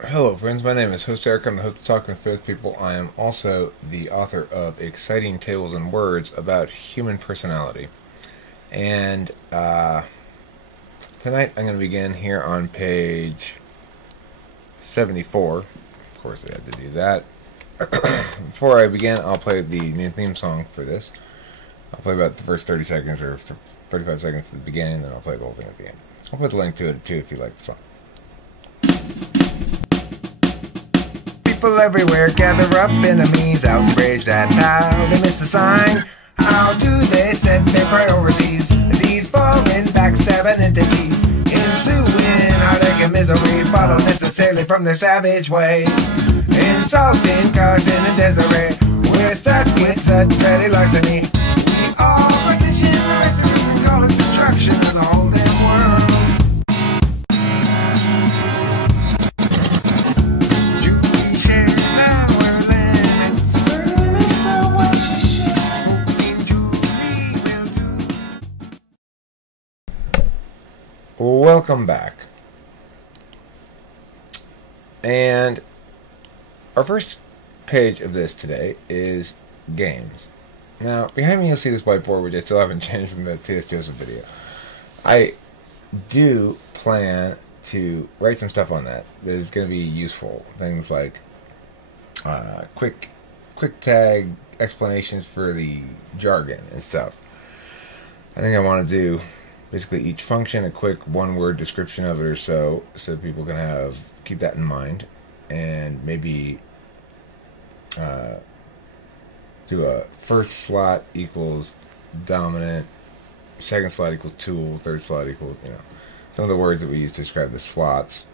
Hello, friends. My name is Host Eric. I'm the host of Talking with Those People. I am also the author of Exciting Tales and Words about Human Personality. And tonight I'm going to begin here on page 74. Of course, I had to do that. Before I begin, I'll play the new theme song for this. I'll play about the first 30 seconds or 35 seconds at the beginning, and then I'll play the whole thing at the end. I'll put the link to it too if you like the song. People everywhere gather up in a means, outraged at how they miss a sign. How do they set their priorities? These foreign backstabbing entities, ensuing heartache and misery follow necessarily from their savage ways. Insulting cars in a desert, we're stuck with such petty larceny. We all partition directors and call it destruction of the whole damn world. Welcome back. And our first page of this today is games. Now, behind me you'll see this whiteboard, which I still haven't changed from the C.S. Joseph video. I do plan to write some stuff on that is going to be useful. Things like quick tag explanations for the jargon and stuff. I think I want to do basically each function a quick one-word description of it or so people can keep that in mind, and maybe do a first slot equals dominant, second slot equals tool, third slot equals, some of the words that we use to describe the slots,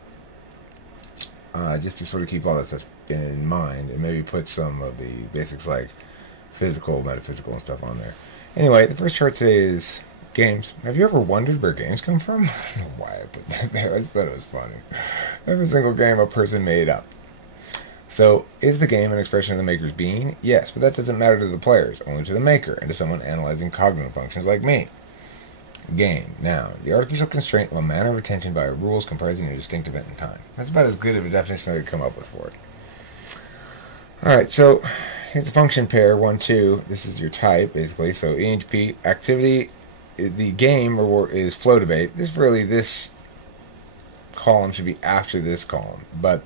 just to sort of keep all that stuff in mind, and maybe put some of the basics like physical, metaphysical, and stuff on there. Anyway, the first chart today is games. Have you ever wondered where games come from? I don't know why I put that there. I just thought it was funny. Every single game a person made up. So, is the game an expression of the maker's being? Yes, but that doesn't matter to the players, only to the maker, and to someone analyzing cognitive functions like me. Game. Noun. The artificial constraint of a manner of attention by rules comprising a distinct event in time. That's about as good of a definition I could come up with for it. Alright, so here's a function pair, 1, 2. This is your type, basically. So, E and P, activity. The game reward is flow debate. This column should be after this column, but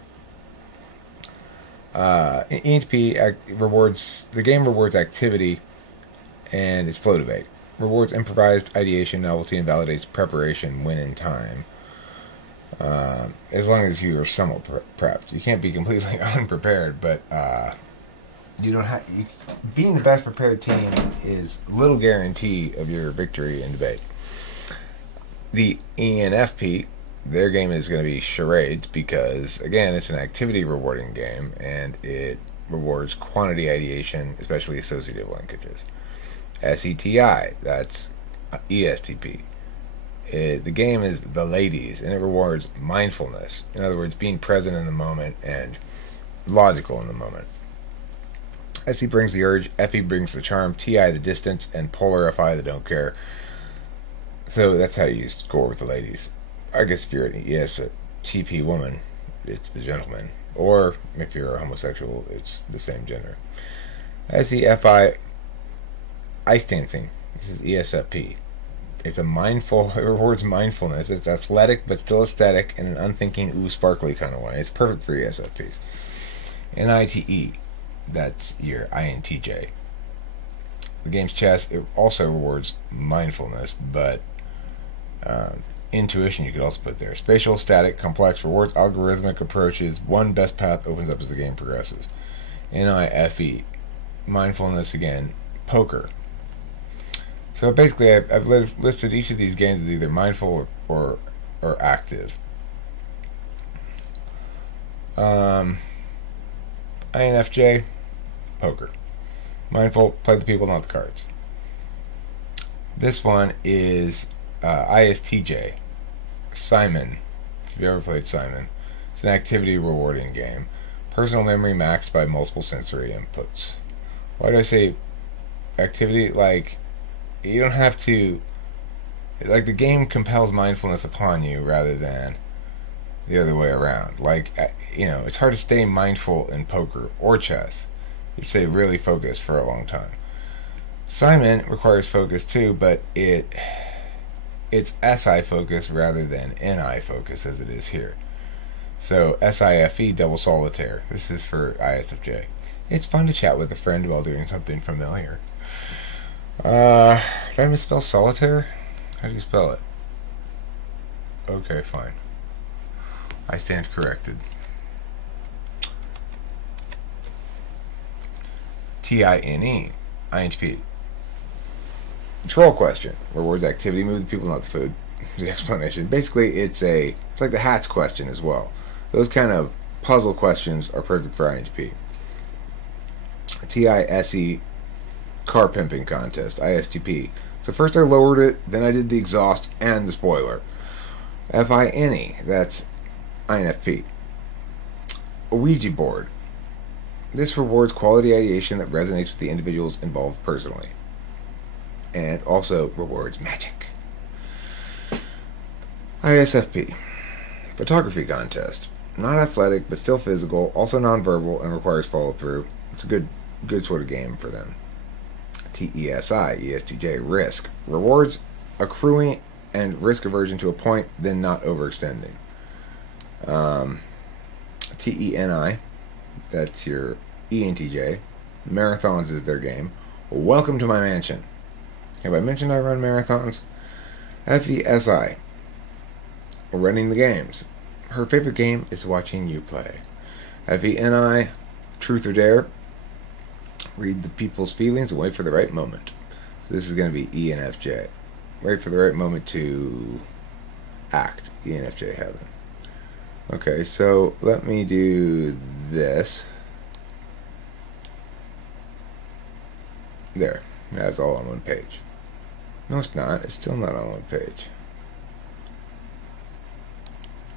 ENP rewards, the game rewards activity, and it's flow debate. Rewards improvised ideation, novelty, and validates preparation when in time. As long as you are somewhat prepped. You can't be completely unprepared, but you don't have. Being the best prepared team is little guarantee of your victory in debate. The ENFP, their game is going to be charades because, again, it's an activity rewarding game and it rewards quantity ideation, especially associative linkages. SETI, that's ESTP. The game is the ladies and it rewards mindfulness. In other words, being present in the moment and logical in the moment. SE brings the urge, FE brings the charm, TI the distance, and polar FI the don't care. So that's how you score with the ladies. I guess if you're an ESTP woman, it's the gentleman. Or if you're a homosexual, it's the same gender. SEFI, ice dancing. This is ESFP. It's a mindful, it rewards mindfulness. It's athletic but still aesthetic in an unthinking, ooh, sparkly kind of way. It's perfect for ESFPs. NITE. That's your INTJ. The game's chess, it also rewards mindfulness, but intuition you could also put there. Spatial, static, complex, rewards algorithmic approaches. One best path opens up as the game progresses. NIFE, mindfulness again. Poker. So basically, I've listed each of these games as either mindful or active. INFJ, poker. Mindful, play the people, not the cards. This one is ISTJ, Simon. If you ever played Simon, it's an activity rewarding game. Personal memory maxed by multiple sensory inputs. Why do I say activity? Like, you don't have to. Like, the game compels mindfulness upon you rather than the other way around. Like, it's hard to stay mindful in poker or chess. You stay really focused for a long time. Assignment requires focus too, but it's SI focus rather than NI focus as it is here. So SIFE, double solitaire. This is for ISFJ. It's fun to chat with a friend while doing something familiar. Did I misspell solitaire? How do you spell it? Okay, fine. I stand corrected. TINE, INTP. Troll question. Rewards activity, move the people, not the food. The explanation. Basically, it's like the hats question as well. Those kind of puzzle questions are perfect for INTP. TISE, car pimping contest, ISTP. So first I lowered it, then I did the exhaust and the spoiler. FINE, that's INFP. A Ouija board. This rewards quality ideation that resonates with the individuals involved personally. And also rewards magic. ISFP. Photography contest. Not athletic, but still physical, also nonverbal, and requires follow-through. It's a good sort of game for them. TESI, ESTJ, risk. Rewards accruing and risk aversion to a point, then not overextending. TENI, that's your ENTJ. Marathons is their game. Welcome to my mansion. Have I mentioned I run marathons? FESI, running the games. Her favorite game is watching you play. FENI, truth or dare. Read the people's feelings and wait for the right moment. So this is going to be ENFJ. Wait for the right moment to act. ENFJ heaven. Okay, so let me do this. There. That's all on one page. No, it's not. It's still not on one page.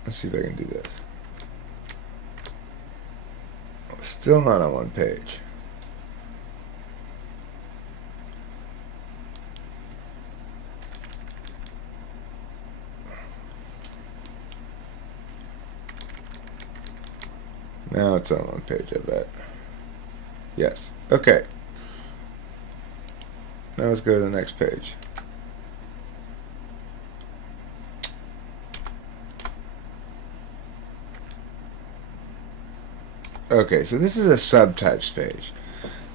Let's see if I can do this. Still not on one page. Now it's on one page, I bet. Yes. Okay. Now let's go to the next page. Okay, so this is a subtypes page.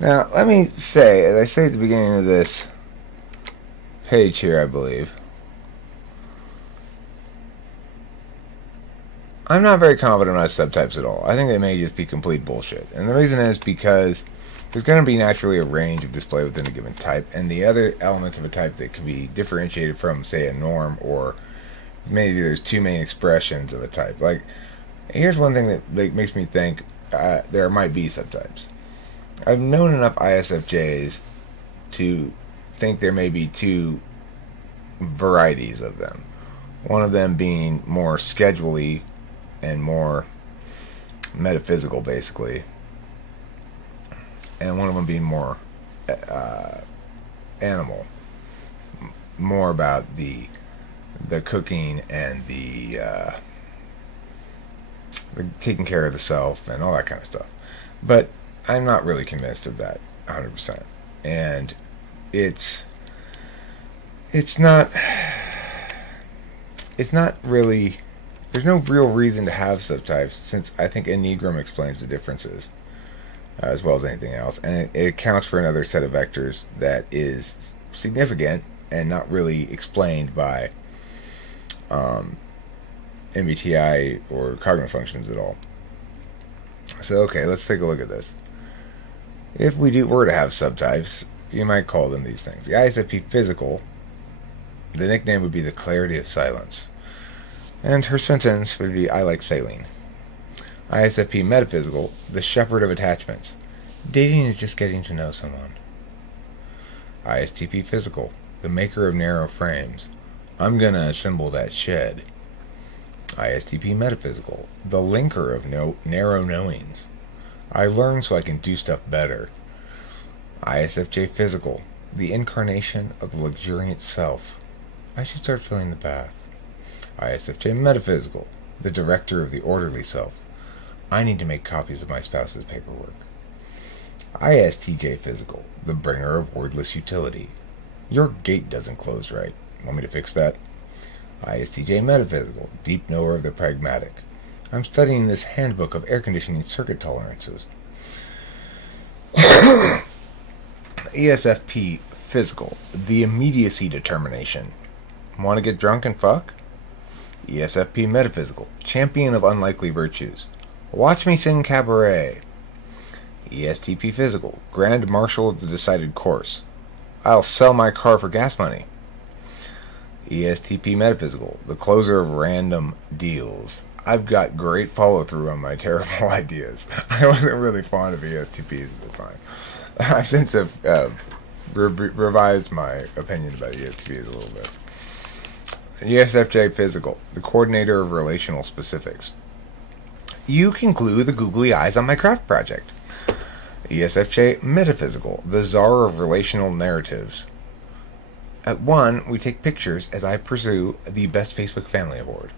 Now, let me say, as I say at the beginning of this page here, I believe, I'm not very confident on subtypes at all. I think they may just be complete bullshit. And the reason is because there's going to be naturally a range of display within a given type, and the other elements of a type that can be differentiated from, say, a norm, or maybe there's two main expressions of a type. Like, here's one thing that makes me think there might be subtypes. I've known enough ISFJs to think there may be two varieties of them. One of them being more schedule-y and more metaphysical, basically, and one of them being more animal, more about the cooking and the taking care of the self and all that kind of stuff. But I'm not really convinced of that 100%, and it's not really. There's no real reason to have subtypes, since I think Enneagram explains the differences as well as anything else, and it accounts for another set of vectors that is significant and not really explained by MBTI or cognitive functions at all. So, okay, let's take a look at this. If we were to have subtypes, you might call them these things. The ISFP physical, the nickname would be the clarity of silence. And her sentence would be, I like sailing. ISFP metaphysical, the shepherd of attachments. Dating is just getting to know someone. ISTP physical, the maker of narrow frames. I'm gonna assemble that shed. ISTP metaphysical, the linker of narrow knowings. I learn so I can do stuff better. ISFJ physical, the incarnation of the luxuriant self. I should start filling the bath. ISFJ metaphysical, the director of the orderly self. I need to make copies of my spouse's paperwork. ISTJ Physical, the bringer of wordless utility. Your gate doesn't close right. Want me to fix that? ISTJ Metaphysical, deep knower of the pragmatic. I'm studying this handbook of air conditioning circuit tolerances. ESFP Physical, the immediacy determination. Want to get drunk and fuck? ESFP Metaphysical, champion of unlikely virtues. Watch me sing cabaret. ESTP Physical, grand marshal of the decided course. I'll sell my car for gas money. ESTP Metaphysical, the closer of random deals. I've got great follow-through on my terrible ideas. I wasn't really fond of ESTPs at the time. I've since revised my opinion about ESTPs a little bit. ESFJ Physical, the coordinator of relational specifics. You can glue the googly eyes on my craft project. ESFJ Metaphysical, the czar of relational narratives. At 1, we take pictures as I pursue the Best Facebook Family Award.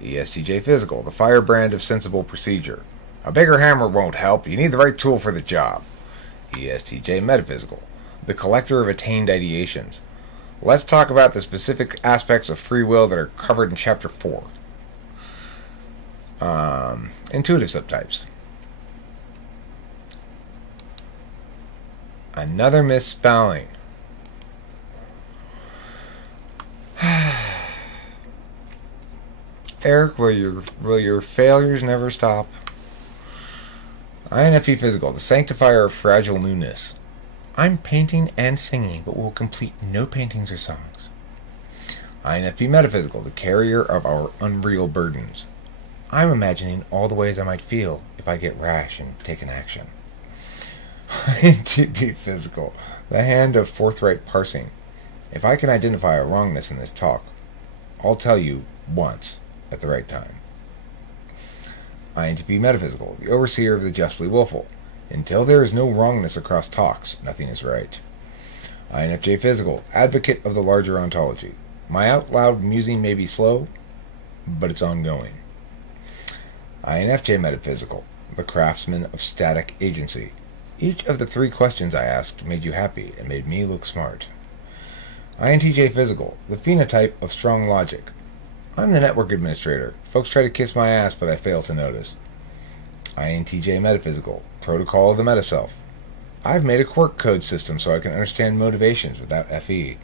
ESTJ Physical, the firebrand of sensible procedure. A bigger hammer won't help. You need the right tool for the job. ESTJ Metaphysical, the collector of attained ideations. Let's talk about the specific aspects of free will that are covered in Chapter 4. Intuitive subtypes. Another misspelling. Eric, will your failures never stop? INFP Physical, the sanctifier of fragile newness. I'm painting and singing, but will complete no paintings or songs. INFP Metaphysical, the carrier of our unreal burdens. I'm imagining all the ways I might feel if I get rash and take an action. INTP Physical, the hand of forthright parsing. If I can identify a wrongness in this talk, I'll tell you once at the right time. INTP Metaphysical, the overseer of the justly willful. Until there is no wrongness across talks, nothing is right. INFJ Physical, advocate of the larger ontology. My out loud musing may be slow, but it's ongoing. INFJ Metaphysical, the craftsman of static agency. Each of the 3 questions I asked made you happy and made me look smart. INTJ Physical, the phenotype of strong logic. I'm the network administrator. Folks try to kiss my ass, but I fail to notice. INTJ Metaphysical, protocol of the meta-self. I've made a quirk code system so I can understand motivations without FE.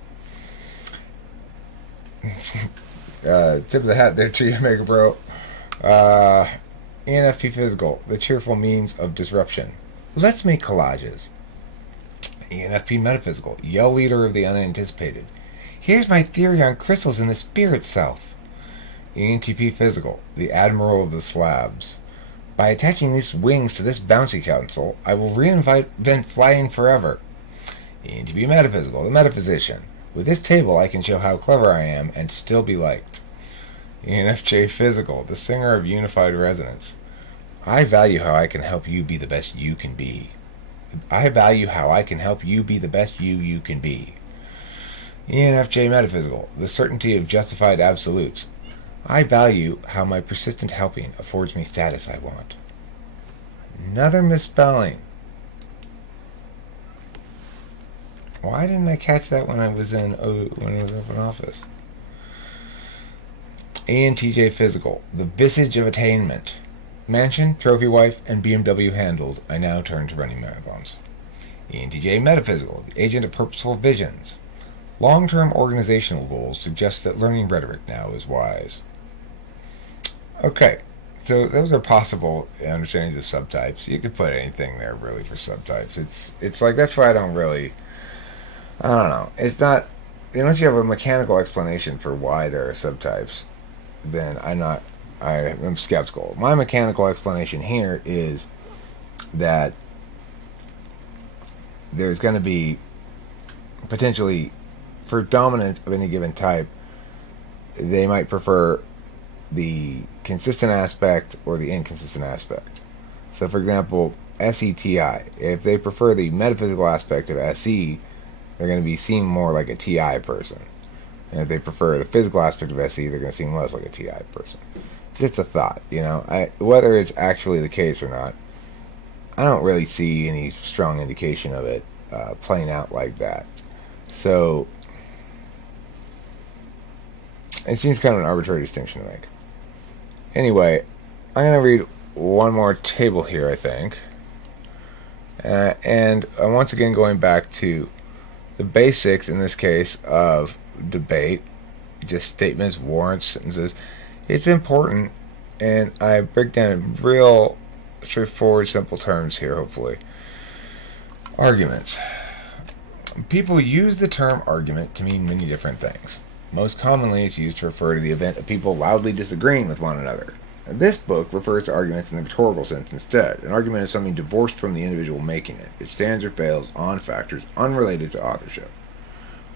Tip of the hat there to you, Mega Bro. ENFP Physical, the cheerful means of disruption. Let's make collages. ENFP Metaphysical, yell leader of the unanticipated. Here's my theory on crystals in the spirit self. ENTP Physical, the admiral of the slabs. By attaching these wings to this bouncy council, I will reinvent flying forever. ENTP Metaphysical, the metaphysician. With this table, I can show how clever I am and still be liked. ENFJ Physical, the singer of unified resonance. I value how I can help you be the best you can be. I value how I can help you be the best you can be. ENFJ Metaphysical, the certainty of justified absolutes. I value how my persistent helping affords me status I want. Another misspelling. Why didn't I catch that when I was in open office? ENTJ Physical, the visage of attainment. Mansion, trophy wife, and BMW handled, I now turn to running marathons. ENTJ Metaphysical, the agent of purposeful visions. Long-term organizational goals suggest that learning rhetoric now is wise. Okay, so those are possible understandings of subtypes. You could put anything there, really, for subtypes. It's like, that's why I don't know. It's not, unless you have a mechanical explanation for why there are subtypes, then I'm skeptical. My mechanical explanation here is that there's going to be potentially, for dominant of any given type, they might prefer the consistent aspect or the inconsistent aspect. So, for example, SETI, if they prefer the metaphysical aspect of SE, they're going to be seen more like a TI person. And if they prefer the physical aspect of SE, they're going to seem less like a TI person. Just a thought, you know. Whether it's actually the case or not, I don't really see any strong indication of it playing out like that. So it seems kind of an arbitrary distinction to make. Anyway, I'm going to read one more table here, I think. And once again going back to the basics, in this case, of debate, just statements, warrants, sentences. It's important, and I break down in real straightforward, simple terms here, hopefully. Arguments. People use the term argument to mean many different things. Most commonly, it's used to refer to the event of people loudly disagreeing with one another. This book refers to arguments in the rhetorical sense instead. An argument is something divorced from the individual making it. It stands or fails on factors unrelated to authorship.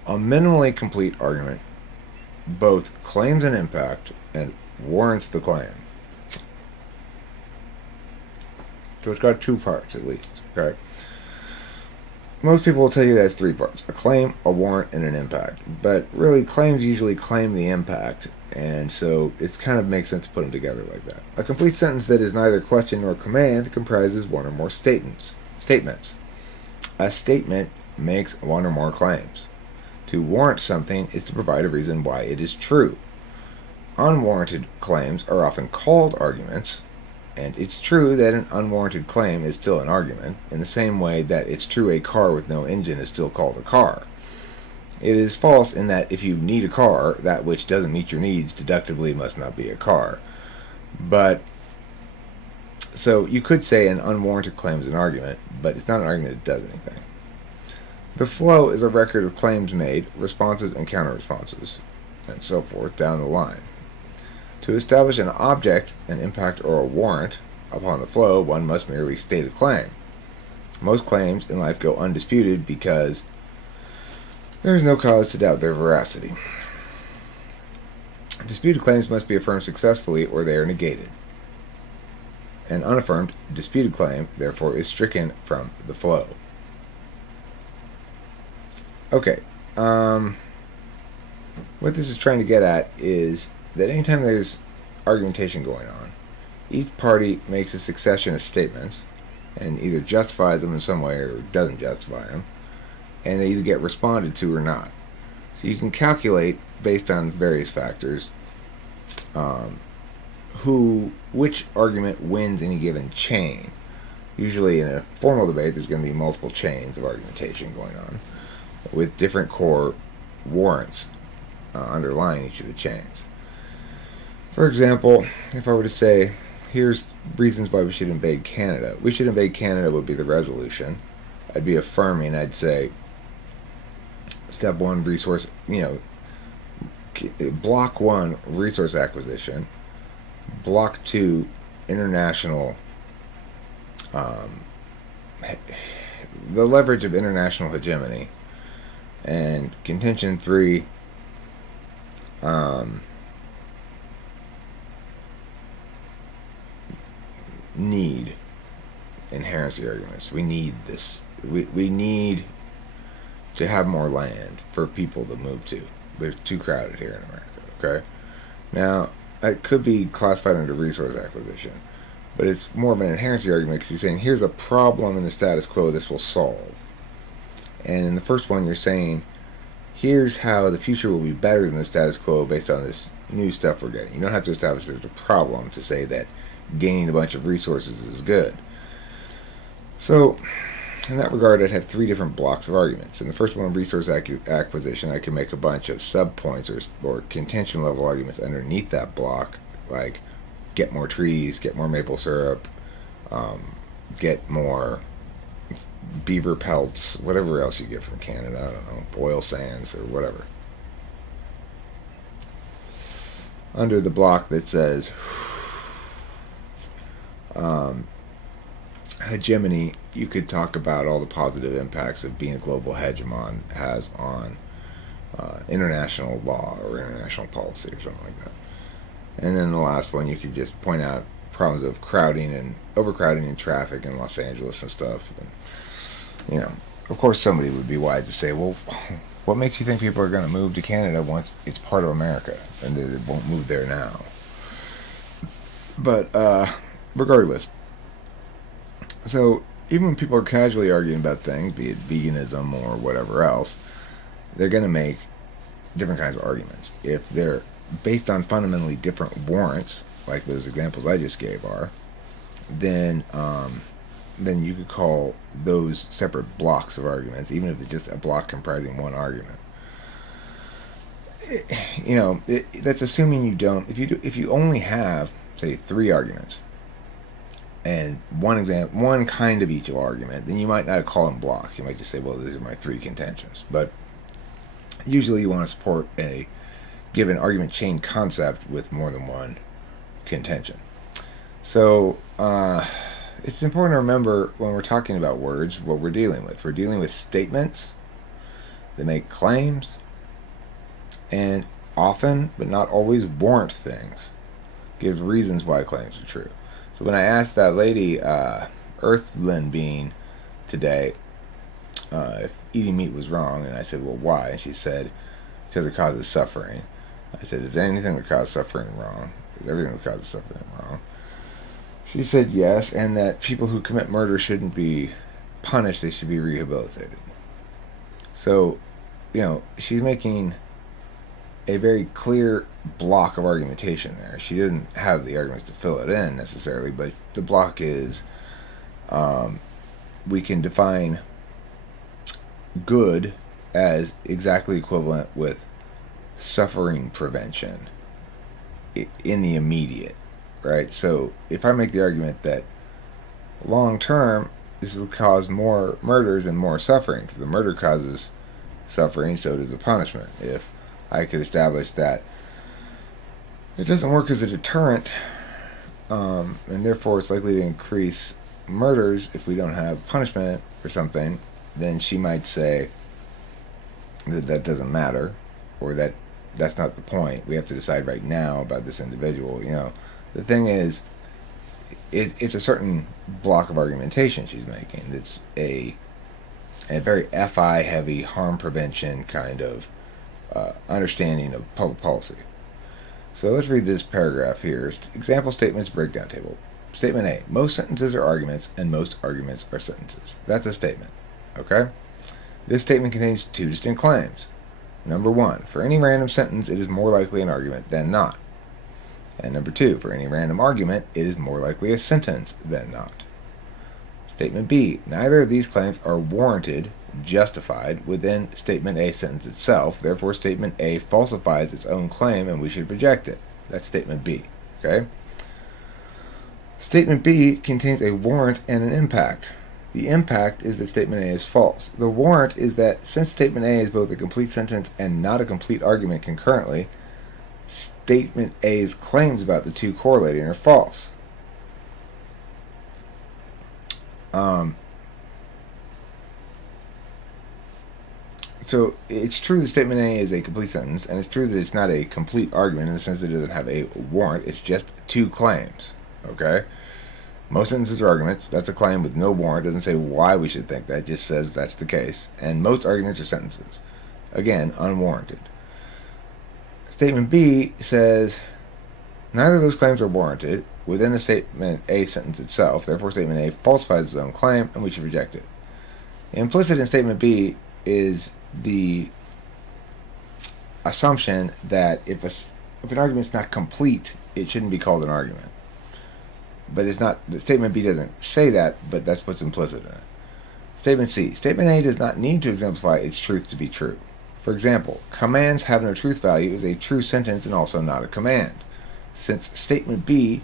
A minimally complete argument both claims an impact and warrants the claim. So it's got two parts at least. Okay. Most people will tell you it has three parts: a claim, a warrant, and an impact. But really, claims usually claim the impact, and so it kind of makes sense to put them together like that. A complete sentence that is neither question nor command comprises one or more statements. A statement makes one or more claims. To warrant something is to provide a reason why it is true. Unwarranted claims are often called arguments, and it's true that an unwarranted claim is still an argument, in the same way that it's true a car with no engine is still called a car. It is false in that if you need a car, that which doesn't meet your needs deductively must not be a car. But, so you could say an unwarranted claim is an argument, but it's not an argument that does anything. The flow is a record of claims made, responses and counter-responses, and so forth down the line. To establish an object, an impact, or a warrant upon the flow, one must merely state a claim. Most claims in life go undisputed because there is no cause to doubt their veracity. Disputed claims must be affirmed successfully or they are negated. An unaffirmed, disputed claim, therefore, is stricken from the flow. Okay, what this is trying to get at is that anytime there's argumentation going on, each party makes a succession of statements and either justifies them in some way or doesn't justify them, and they either get responded to or not. So you can calculate, based on various factors, which argument wins any given chain. Usually in a formal debate, there's going to be multiple chains of argumentation going on, with different core warrants underlying each of the chains. For example, if I were to say, here's reasons why we should invade Canada. We should invade Canada would be the resolution. I'd be affirming. I'd say, step one, resource, block one, resource acquisition. Block two, international, the leverage of international hegemony. And contention three, need inherency arguments. We need this. We need to have more land for people to move to. There's too crowded here in America. Okay, now it could be classified under resource acquisition, but it's more of an inherency argument because you're saying here's a problem in the status quo this will solve. And in the first one, you're saying, here's how the future will be better than the status quo based on this new stuff we're getting. You don't have to establish there's a problem to say that gaining a bunch of resources is good. So, in that regard, I'd have three different blocks of arguments. In the first one, resource acquisition, I can make a bunch of subpoints or contention level arguments underneath that block, like get more trees, get more maple syrup, get more beaver pelts, whatever else you get from Canada, I don't know, oil sands or whatever. Under the block that says hegemony, you could talk about all the positive impacts of being a global hegemon has on international law or international policy or something like that. And then the last one, you could just point out problems of crowding and overcrowding in traffic in Los Angeles and stuff. And, of course somebody would be wise to say, well, what makes you think people are going to move to Canada once it's part of America and that it won't move there now? But regardless, so even when people are casually arguing about things, be it veganism or whatever else, they're going to make different kinds of arguments. If they're based on fundamentally different warrants, like those examples I just gave are, then you could call those separate blocks of arguments, even if it's just a block comprising one argument. That's assuming you don't. If you only have, say, 3 arguments and one kind of each argument, then you might not call them blocks. You might just say, well, these are my 3 contentions. But usually you want to support a given argument chain concept with more than one contention. So it's important to remember when we're talking about words what we're dealing with. We're dealing with statements that make claims and often, but not always, warrant things, give reasons why claims are true. So when I asked that lady, Earthlyn Bean, today, if eating meat was wrong, and I said, well, why? And she said, because it causes suffering. I said, is there anything that causes suffering wrong? Is everything that causes suffering wrong? She said yes, and that people who commit murder shouldn't be punished, they should be rehabilitated. So, she's making a very clear block of argumentation there. She didn't have the arguments to fill it in necessarily, but the block is we can define good as exactly equivalent with suffering prevention in the immediate, right? So if I make the argument that long term this will cause more murders and more suffering, because the murder causes suffering, so does the punishment. If I could establish that it doesn't work as a deterrent, and therefore it's likely to increase murders if we don't have punishment or something, then she might say that doesn't matter, or that's not the point. We have to decide right now about this individual. The thing is, it's a certain block of argumentation she's making. It's a very FI heavy harm prevention kind of understanding of public policy. So let's read this paragraph here. Example statements breakdown table. Statement A: most sentences are arguments and most arguments are sentences. That's a statement. Okay? This statement contains 2 distinct claims. Number 1, for any random sentence it is more likely an argument than not. And number 2, for any random argument it is more likely a sentence than not. Statement B: neither of these claims are warranted, justified, within Statement A sentence itself. Therefore, Statement A falsifies its own claim and we should reject it. That's Statement B. Okay? Statement B contains a warrant and an impact. The impact is that Statement A is false. The warrant is that since Statement A is both a complete sentence and not a complete argument concurrently, Statement A's claims about the 2 correlating are false. So it's true that Statement A is a complete sentence, and it's true that it's not a complete argument in the sense that it doesn't have a warrant. It's just 2 claims. Okay? Most sentences are arguments. That's a claim with no warrant. It doesn't say why we should think that. It just says that's the case. And most arguments are sentences. Again, unwarranted. Statement B says neither of those claims are warranted within the Statement A sentence itself. Therefore, Statement A falsifies its own claim, and we should reject it. Implicit in Statement B is the assumption that if an argument's not complete, it shouldn't be called an argument. But it's not. The Statement B doesn't say that, but that's what's implicit in it. Statement C. Statement A does not need to exemplify its truth to be true. For example, commands have no truth value is a true sentence and also not a command. Since Statement B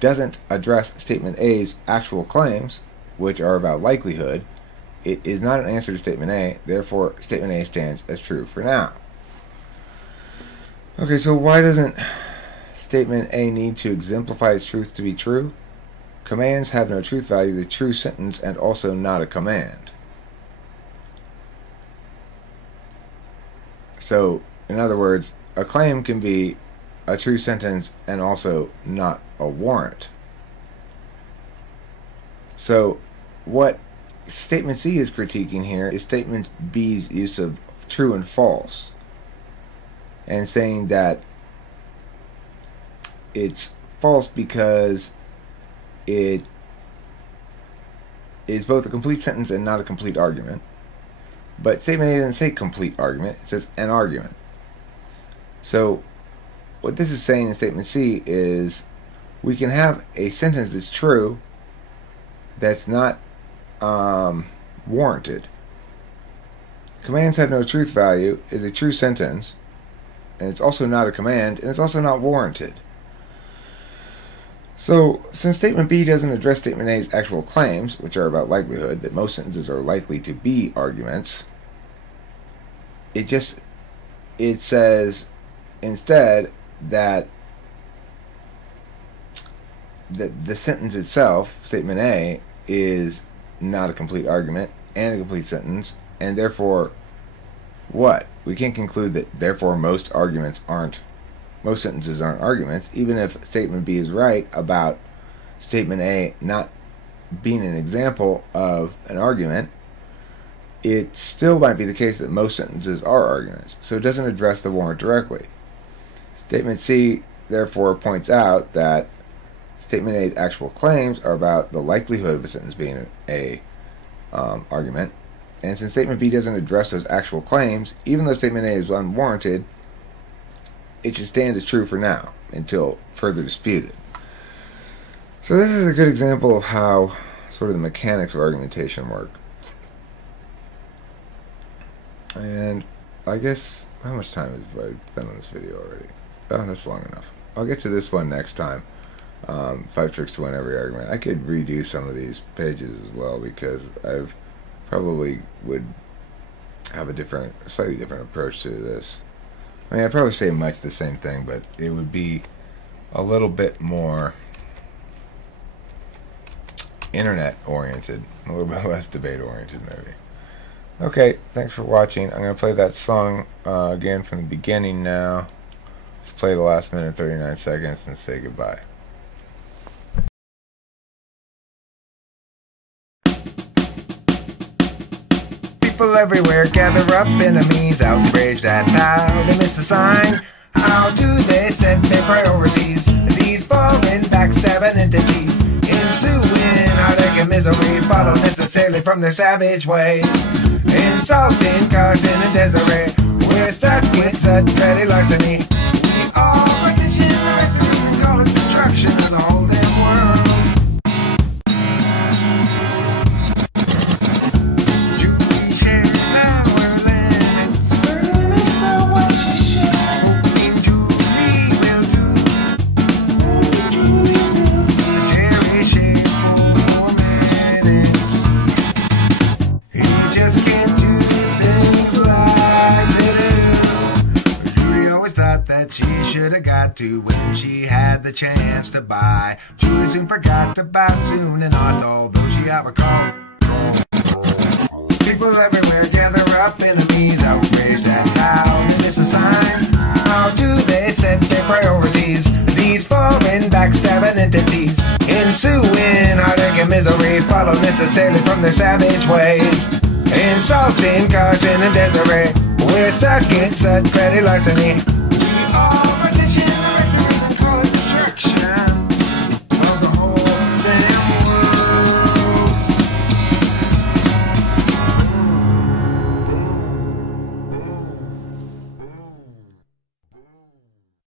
doesn't address Statement A's actual claims, which are about likelihood, it is not an answer to Statement A. Therefore, Statement A stands as true for now. Okay, so why doesn't Statement A need to exemplify its truth to be true? Commands have no truth value, the true sentence, and also not a command. So, in other words, a claim can be a true sentence and also not a warrant. So, what Statement C is critiquing here is Statement B's use of true and false, and saying that it's false because it is both a complete sentence and not a complete argument. But statement A doesn't say complete argument, it says an argument. So what this is saying in statement C is we can have a sentence that's true that's not warranted. Commands have no truth value is a true sentence, and it's also not a command, and it's also not warranted. So, since statement B doesn't address statement A's actual claims, which are about likelihood, that most sentences are likely to be arguments, it says instead that the sentence itself, statement A, is not a complete argument and a complete sentence, and therefore what? We can't conclude that therefore most sentences aren't arguments, even if statement B is right about statement A not being an example of an argument. It still might be the case that most sentences are arguments, so it doesn't address the warrant directly. Statement C therefore points out that statement A's actual claims are about the likelihood of a sentence being a argument, and since statement B doesn't address those actual claims, even though statement A is unwarranted, it should stand as true for now until further disputed. So this is a good example of how sort of the mechanics of argumentation work. And I guess, how much time have I been on this video already? Oh, that's long enough. I'll get to this one next time. 5 tricks to win every argument. I could redo some of these pages as well, because I've probably would have a slightly different approach to this. I mean, I'd probably say much the same thing, but it would be a little bit more internet-oriented, a little bit less debate-oriented, maybe. Okay, thanks for watching. I'm going to play that song again from the beginning now. Let's play the last minute 39 seconds and say goodbye. People everywhere gather up, enemies outraged at how they missed a sign. How do they set their priorities? These foreign backstabbing entities, ensuing heartache and misery, follow necessarily from their savage ways. Insulting Carson and Desiree, we're stuck with such petty larceny. We all partition our records and call it destruction of the whole damn world. She should have got to when she had the chance to buy. Julie soon forgot about soon and not, although she got recalled. People everywhere gather up, enemies outraged at how they miss a sign. How do they set their priorities? These foreign backstabbing entities, ensuing heartache and misery, follow necessarily from their savage ways. Insulting Carson and Desiree, we're stuck in such petty larceny.